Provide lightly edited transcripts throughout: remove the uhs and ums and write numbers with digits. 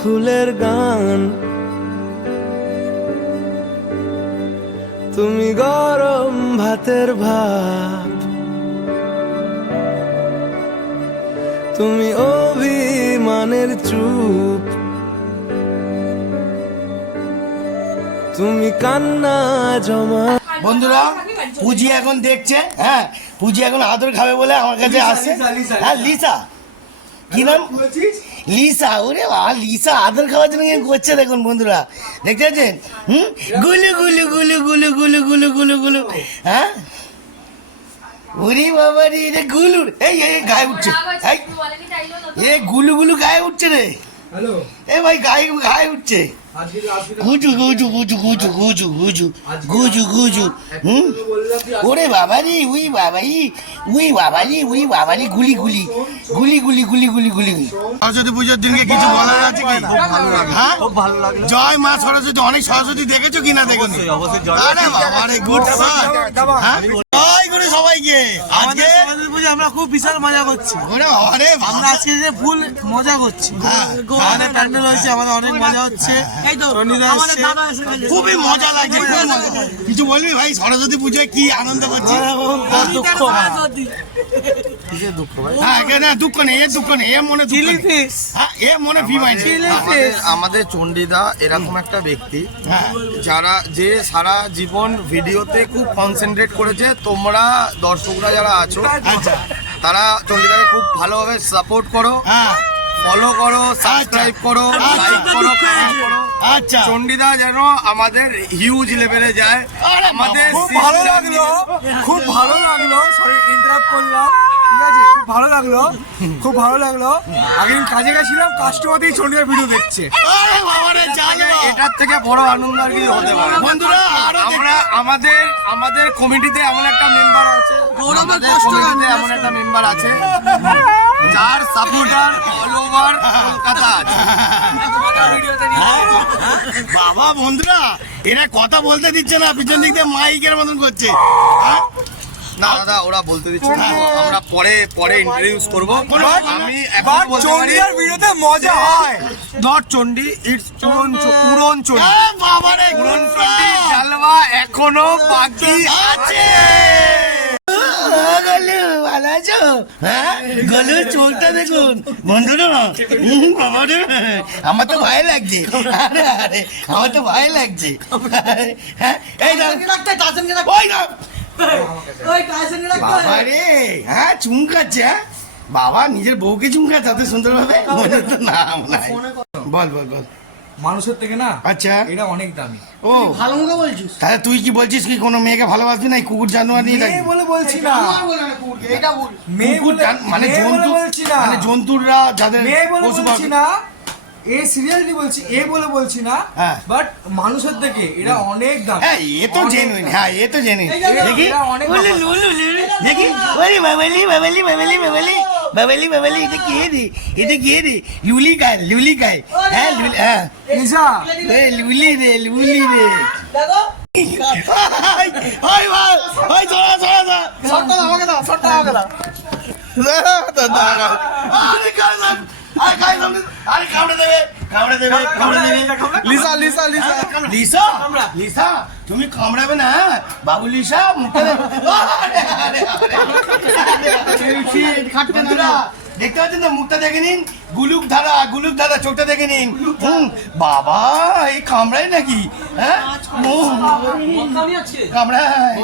ফুলের গান, তুমি গরম ভাতের ভাত, তুমি অভিমানের চুপ, তুমি কান্না জমা। বন্ধুরা পুজি এখন দেখছে, হ্যাঁ পুজি এখন আদর খাবে বলে আমার কাছে আসছে। হ্যাঁ লিসা, কি নাম? লিসা। ওরে বাবা, লিসা আদর খাওয়ার জন্য করছে দেখুন বন্ধুরা, দেখতে পাচ্ছেন? গুলু গুলু গুলু গুলু গুলু গুলু গুলু গুলু। হ্যাঁ ওরে বাবা রে, এটা গুলুর এই গায়ে উঠছে, এই গুলু গুলু গায়ে উঠছে রে। এ ভাই গায়ে গায়ে উঠছে। গুজু গুজু গুজু গুজু গুজু গুজু গুজু গুজু। ওরে বাবারি, উই বাবাই, উই বাবারি, উই বাবারি, গুলি গুলি গুলি গুলি গুলি গুলি গুলি। সরস্বতী পুজোর দিনকে কিছু বলার আছে কি? হ্যাঁ জয় মা সরস্বতী। অনেক সরস্বতী দেখেছো কিনা দেখুন? আরে বাবারে গুড স্যার। জয় করে সবাইকে। আজকে সরস্বতী পুজো আমরা খুব বিশাল মজা করছি। ওরে বাবারে, আমরা আজকে যে ফুল মজা করছি। আমাদের প্যান্ডেল হয়েছে, আমাদের অনেক মজা হচ্ছে। খুবই মজা লাগছে। কিছু বলবি ভাই? সরস্বতী পুজোয় কি আনন্দ করছি? দুঃখ নেই, এ দুঃখ নেই, এ মনে এ মনে ফি মাইন্ড। আমাদের চণ্ডীদা এরকম একটা ব্যক্তি যে সারা জীবন ভিডিওতে খুব কনসেন্ট্রেট করেছে। তোমরা দর্শকরা যারা আছো তারা চণ্ডীদাকে খুব ভালোভাবে সাপোর্ট করো, ফলো করো, সাবস্ক্রাইব করো, লাইক করো, কমেন্ট করো। আচ্ছা, চণ্ডীদা যেন আমাদের হিউজ লেভেলে যায়। আমাদের খুব ভালো লাগলো, খুব ভালো লাগলো। সরি ইন্টারাপ্ট করলাম, ঠিক আছে? খুব ভালো লাগলো, খুব ভালো লাগলো। আগে কাজে গেছিলাম, কাস্টমারই চণ্ডীদার ভিডিও দেখছে। এটার থেকে বড় আনন্দ আর কিছু হতে পারে। বন্ধুরা আমরা আমাদের কমিটিতে এমন একটা মেম্বার আছে, এমন একটা মেম্বার আছে যার সাপোর্টার অল ওভার কলকাতা আছে। বাবা বন্ধুরা, এরা কথা বলতে দিচ্ছে না, পিছন দিক দিয়ে মাইকের মতন করছে। না দাদা, ওরা বলতে দিচ্ছে না, আমরা পরে ইন্ট্রোডিউস করবো। আমি এখন বলতে পারি চণ্ডীদার ভিডিওতে মজা হয়। নট চণ্ডী, ইটস উড়ন চণ্ডী। বাবারে, উড়ন চণ্ডী জালওয়া এখনো বাকি আছে। ভালো আছো? হ্যাঁ গলুর চোখটা দেখুন বন্ধুরা। বাবারে, আমার তো ভয় লাগছে। আরে আরে, আমার তো ভয় লাগছে। হ্যাঁ এই বাবারে, হ্যাঁ চুমকাচ্ছে। হ্যাঁ বাবা নিজের বউকে চুমকাচ্ছে এত সুন্দর ভাবে, মনে তো নাম নাই। বল বল বল। মানুষের থেকে না, আচ্ছা এটা অনেক দামি। ও ভালো মুখে বলছিস? তাহলে তুই কি বলছিস কি কোনো মেয়েকে ভালোবাসবি না? কুকুর জানোয়ার নিয়ে মেয়ে বলে বলছি না, মেয়ে বলে মানে জন্তু, বলছি না, মানে জন্তুরা যাদের মেয়ে বলে পশু বলছি না, এ সিরিয়াসলি বলছি, এ বলে বলছি না। বাট মানুষের থেকে এটা অনেক দামি। হ্যাঁ এ তো জেনুইন, হ্যাঁ এ তো জেনুইন। দেখি দেখি, ওরে বাবালি বাবালি বাবালি বাবালি বাবালি বাবালি, এটা কে রে? এটা কে রে? লুলি গায়, লুলি গায়। হ্যাঁ লুলি, হ্যাঁ লিজা, এ লুলি রে, লুলি রে। ওই ভাই, ওই চলা চলা চলা, শটটা আমাকে দাও, শটটা আমাকে দাও। আরে কাজ, আরে কাজ, আরে কামড়ে দেবে, কামড়ে দেবে, কামড়ে দেবে। Lisa Lisa Lisa Lisa, Lisa তুমি কামড়াবে না বাবু। লিসা মুখে দেখতে পাচ্ছেন না, মুখটা দেখে নিন। গুলুক ধারা, গুলুক ধারা, চোখটা দেখে নিন। বাবা এই কামড়ায় নাকি? হ্যাঁ কামড়ায়।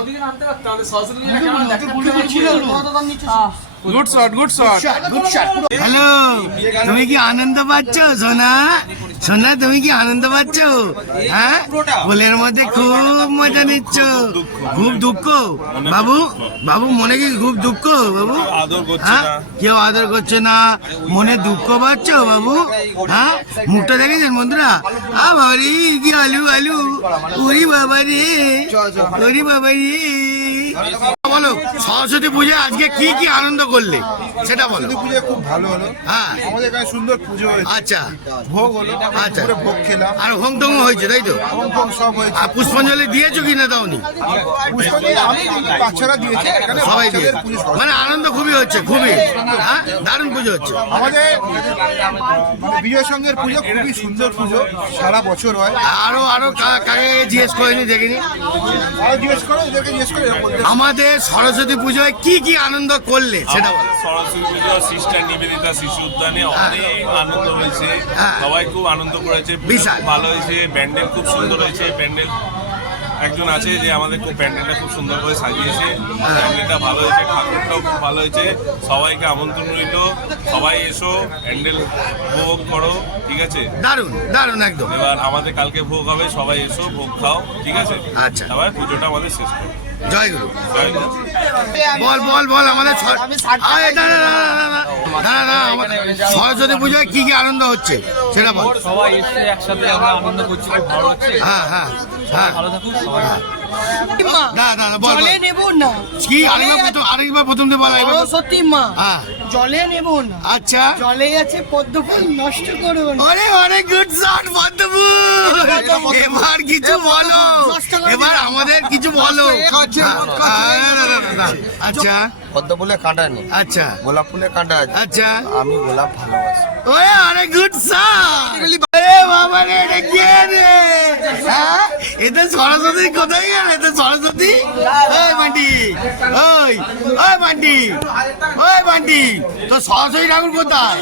Good shot, good shot, good shot. Hello, তুমি কি আনন্দ পাচ্ছ সোনা? সোনা তুমি কি আনন্দ পাচ্ছ? হ্যাঁ ফুলের মধ্যে খুব মজা নিচ্ছ। খুব দুঃখ বাবু, বাবু মনে কি খুব দুঃখ বাবু? হ্যাঁ কেউ আদর করছে না, মনে দুঃখ পাচ্ছ বাবু? হ্যাঁ মুখটা দেখেছেন বন্ধুরা? বাবারি কি আলু আলু, ওরি বাবা রে, ওরি বাবা রে। বলো সরস্বতী পুজো আজকে কি কি আনন্দ করলে সেটা বলো। সরস্বতী পুজো খুব ভালো হলো। হ্যাঁ আমাদের এখানে সুন্দর পুজো হয়েছে। আচ্ছা ভোগ হলো, আচ্ছা। দুপুরে ভোগ খেলাম, আর হোমটং হয়েছে তাই তো? ভোগ সব হয়েছে। আর পুষ্পাঞ্জলি দিয়েছো কি না দাওনি? পুষ্পাঞ্জলি আমি দিইনি, বাচ্চারা দিয়েছে। এখানে সবাই দিয়ে বাচ্চাদের পুজো সরস্বতী। মানে আনন্দ খুবই হচ্ছে, খুবই হ্যাঁ দারুণ পুজো হচ্ছে। আমাদের মানে বিজয় সঙ্গের পুজো খুবই সুন্দর পুজো, সারা বছর হয়। আরো আরো কাকে জিজ্ঞেস করিনি দেখিনি। আরো জিজ্ঞেস করো, ওদেরকে জিজ্ঞেস করো, এরা বলতে আমাদের সরস্বতী পুজোয় কি কি আনন্দ করলে সেটা বলো। আমাদের সরস্বতী পুজো সিস্টার নিবেদিতা শিশু উদ্যানে অনেক আনন্দ হয়েছে, হ্যাঁ। সবাই খুব আনন্দ করেছে, পুজো বিশাল। খুব ভালো হয়েছে, প্যান্ডেল খুব সুন্দর হয়েছে। প্যান্ডেল একজন আছে যে আমাদের খুব প্যান্ডেলটা খুব সুন্দর করে সাজিয়েছে, প্যান্ডেলটা ভালো হয়েছে, ঠাকুরটাও খুব ভালো হয়েছে। সবাইকে আমন্ত্রণ রইল, সবাই এসো, প্যান্ডেল উপভোগ করো, ঠিক আছে? দারুণ দারুণ একদম। এবার আমাদের কালকে ভোগ হবে, সবাই এসো, ভোগ খাও, ঠিক আছে? আচ্ছা। সবাই পুজোটা আমাদের শেষ করো। জয় গুরু। জয় গুরু। বল বল বল আমাদের আরে না না না না না না না আমাদের সরস্বতী পুজোয় কি কি আনন্দ হচ্ছে সেটা বল। সবাই এসে একসাথে আমরা আনন্দ করছি, খুব ভালো হচ্ছে। হ্যাঁ হ্যাঁ হ্যাঁ ভালো থাকুন সবাই। না না না বল বল। জলে নেব না, কি আরেকবার প্রথম দিয়ে বল একবার। সরস্বতী মা হ্যাঁ জলে নেব না, আচ্ছা। জলে আছে পদ্মফুল নষ্ট করো না। অরে অনেক গুড শট পদ্মফুল। এবার কিছু বলো, এবার আমাদের কিছু বলো। আচ্ছা পদ্ম ফুলের কাঁটা নেই, আচ্ছা গোলাপ ফুলের কাঁটা আছে। আচ্ছা আমি গোলাপ ভালোবাসি। ওরে অনেক গুড শট। আরে বাবা রে এটা কে রে? হ্যাঁ এটা সরস্বতী কোথায় গেল? এটা সরস্বতী। ওই বান্টি, ওই ওই বান্টি, ওই বান্টি, তো সরস্বতী ঠাকুর কোথায়?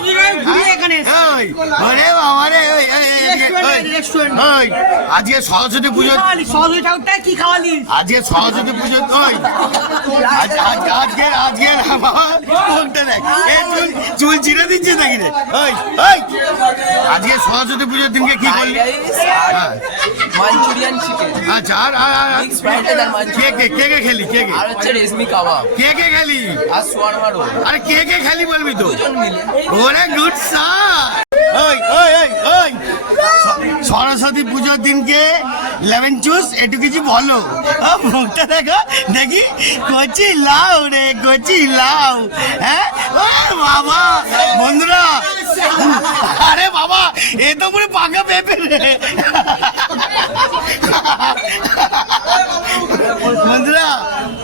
এখানে ওই ওরে বাবা রে ওই রেস্টুরেন্ট ওই আজকে সরস্বতী পুজো, সরস্বতী ঠাকুরটা কি খাওয়ালি? আজকে সরস্বতী পুজো। ওই আজকে আজকে মুখটা দেখ, এ চুল চিরে দিচ্ছে দেখি রে। ওই ওই আজকে সরস্বতী পুজোর দিনকে কি করলি? হ্যাঁ। মাঞ্চুরিয়ান চিকেন আচ্ছা আর আর আর মিক্স ফ্রাইড আর মাঞ্চুরিয়ান কে কে খেলি কে কে আর হচ্ছে রেশমি কাবাব কে খেলি? আর সোয়ারমা রোল। আরে কে খেলি বলবি তো? দুজন মিলে। ওরে গুড শট। ওই ওই ওই ওই সরস্বতী পুজোর দিনকে লেমন জুস একটু কিছু বলো। মুখটা দেখো দেখি, কচি লাউ রে কচি লাউ। হ্যাঁ ও বাবা বন্ধুরা, আরে বাবা এ তো পুরো পাকা পেঁপে রে। বন্ধুরা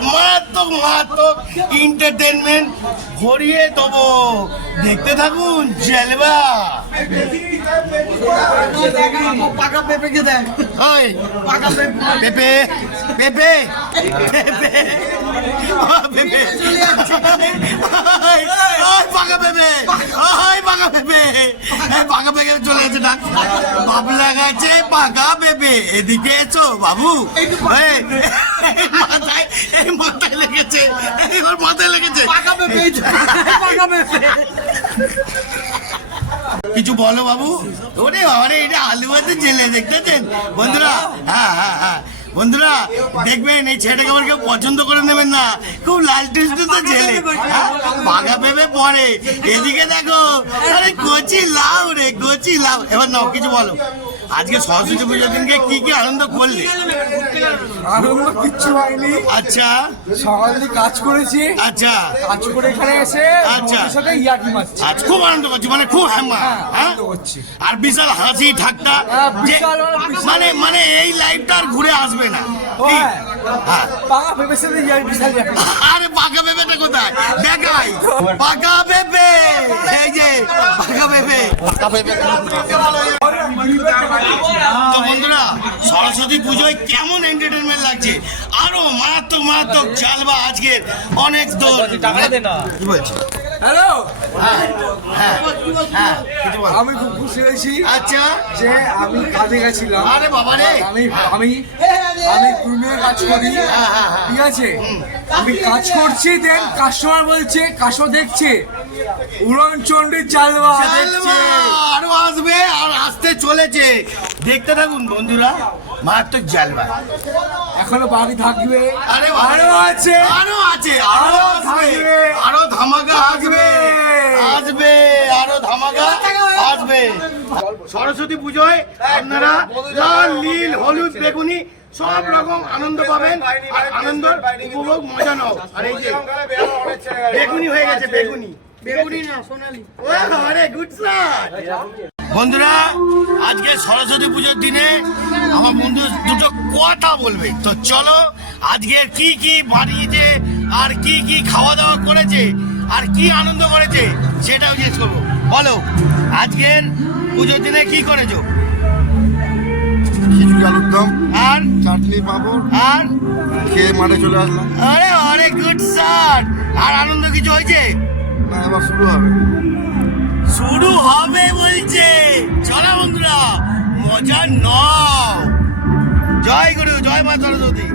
মারাত্মক এন্টারটেনমেন্ট ভরিয়ে দেবো, দেখতে থাকুন জেলবা। পাকা পেঁপেকে দেখ, ওই পাকা পেঁপে পেঁপে পেঁপে ও পেঁপে, ওই পাকা পেঁপে, ওই পাকা পেঁপে, এই পাকা পেঁপে চলে গেছে না। বাবলা গাছে পাকা পেঁপে, এদিকে এসো বাবু। এই মাথায় লেগেছে, ওর মাথায় লেগেছে পাকা পেঁপে, পাকা পেঁপে। কিছু বলো বাবু। ওরে বাবারে এটা আলু ভাতে জেলে দেখতেছেন বন্ধুরা। হ্যাঁ হ্যাঁ হ্যাঁ বন্ধুরা দেখবেন এই ছেলেটাকে আবার কেউ পছন্দ করে নেবেন না, খুব লাল টুসটু তো ছেলে। পাকা পেঁপে পরে এদিকে দেখো, আরে কচি লাউ রে কচি লাউ। এবার নাও কিছু বলো, আজকে সরস্বতী পুজোর দিনকে কি কি আনন্দ করলে? আনন্দ কিচ্ছু হয়নি। আচ্ছা সকাল থেকে কাজ করেছি, আচ্ছা কাজ করে এখানে এসে আচ্ছা। বন্ধুদের সাথে ইয়ার্কি মারছি। আজ খুব আনন্দ করছি, মানে খুব হ্যাঁ আনন্দ করছি। আর বিশাল হাসি ঠাট্টা, হ্যাঁ, যে বিশাল বিশাল। মানে মানে এই লাইফটা আর ঘুরে আসবে না। ও কি? হ্যাঁ, হ্যাঁ। পাকা পেঁপের সাথে বিশাল ইয়ার্কি। আরে পাকা পেঁপেটা কোথায় দেখাই? পাকা পেঁপে, এই যে পাকা পেঁপে। তো বন্ধুরা সরস্বতী পুজোয় কেমন এন্টারটেনমেন্ট লাগছে? আরো মারাত্মক জালবা আজকের অনেক দোল। কি বলছি? হ্যালো, হ্যাঁ হ্যাঁ হ্যাঁ কিছু বল। আমি খুব খুশি হয়েছি আচ্ছা যে আমি কাজে গেছিলাম। আরে বাবা রে। আমি আমি আমি গ্রুমে কাজ করি, ঠিক আছে? আমি কাজ করছি, দেন কাস্টমার বলছে, কাস্টমার দেখছে উড়ন চণ্ডীর জালবা দেখছে। আরো আসবে আর আসতে চলেছে, দেখতে থাকুন বন্ধুরা মারাত্মক জালবা। এখনো বাকি থাকবে, আরে আরো আছে, আরো আছে, আরো আসবে, থাকবে। আরো ধামাকা আসবে, আসবে আরো ধামাকা আসবে। সরস্বতী পুজোয় আপনারা লাল নীল হলুদ বেগুনি সব রকম আনন্দ পাবেন আর আনন্দ উপভোগ মজা নাও। আর এই যে বেগুনি হয়ে গেছে, বেগুনি বেগুনি না সোনালি। আরে গুড শট। বন্ধুরা আজকে সরস্বতী পুজোর দিনে আমার বন্ধু দুটো কথা বলবে, তো চলো আজকে কি কি বানিয়েছে আর কি কি খাওয়া দাওয়া করেছে আর কি আনন্দ করেছে সেটাও জিজ্ঞেস করবো। বলো আজকের পুজোর দিনে কি করেছো? খিচুড়ি আলুর দম আর চাটনি পাঁপড় আর খেয়ে মাঠে চলে আসলাম। আরে অনেক গুড শট। আর আনন্দ কিছু হয়েছে? না, এবার শুরু হবে। শুরু হবে বলছে। চলো বন্ধুরা মজা নাও। জয় গুরু, জয় মা সরস্বতী।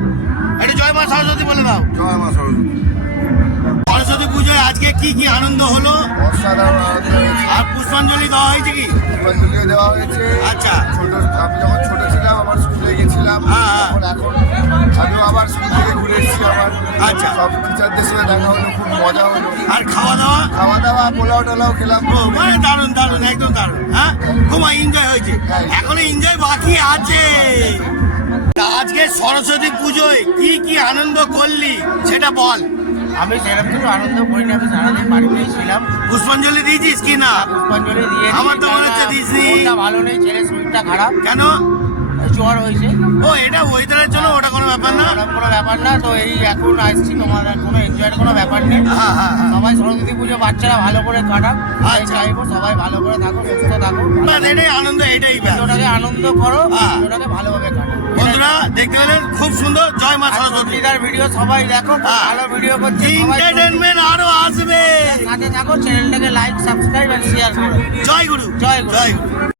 একটু জয় মা সরস্বতী বলে দাও। জয় মা সরস্বতী। সরস্বতী পুজোয় আজকে কি কি আনন্দ হলো? অসাধারণ আনন্দ হয়েছে। আর পুষ্পাঞ্জলি দেওয়া হয়েছে কি? পুষ্পাঞ্জলি দেওয়া হয়েছে। আচ্ছা। আমি যখন ছোট ছিলাম আমার স্কুলে গেছিলাম, হ্যাঁ। এখন আমিও আবার স্কুল থেকে ঘুরে এসেছি। আমার আচ্ছা। সব টিচারদের সাথে দেখা হলো, খুব মজা হলো। আর খাওয়া দাওয়া? খাওয়া দাওয়া পোলাও টোলাও খেলাম। ও মানে দারুণ দারুণ, একদম দারুণ। হ্যাঁ খুব এনজয় হয়েছে, এখনো এনজয় বাকি আছে। তা আজকে সরস্বতী পুজোয় কি কি আনন্দ করলি সেটা বল। আমি সেরকম কিছু আনন্দ করিনি, আমি সারাদিন বাড়িতেই ছিলাম। পুষ্পাঞ্জলি দিয়েছিস কি না? পুষ্পাঞ্জলি দিয়ে আমার তো মনে হচ্ছে দিসনি। মনটা ভালো নেই, ছেলের শরীরটা খারাপ, কেন? জ্বর হয়েছে। ও এটা ওয়েদারের জন্য, ওটা কোনো ব্যাপার না। খারাপ কোনো ব্যাপার না। তো এই এখন আসছি, তোমাদের কোনো এনজয়ের কোনো ব্যাপার নেই। হ্যাঁ, হ্যাঁ, হ্যাঁ। সবাই সরস্বতী পুজো বাচ্চারা ভালো করে কাটাক, তাই আচ্ছা। চাইবো সবাই ভালো করে থাকো, সুস্থ থাকো, এটাই আনন্দ, এটাই ব্যাপার। পুজোটাকে আনন্দ করো, হ্যাঁ। পুজোটাকে ভালোভাবে কাটো। বন্ধুরা দেখতে পেলেন খুব সুন্দর। জয় মা সরস্বতী। চন্ডিদার ভিডিও সবাই দেখো, খুব হ্যাঁ। ভালো ভিডিও করছে। সবাই এন্টারটেনমেন্ট আরো আসবে। সাথে থাকো, চ্যানেলটাকে লাইক, সাবস্ক্রাইব আর শেয়ার করো। জয় গুরু, জয় গুরু। জয় গুরু।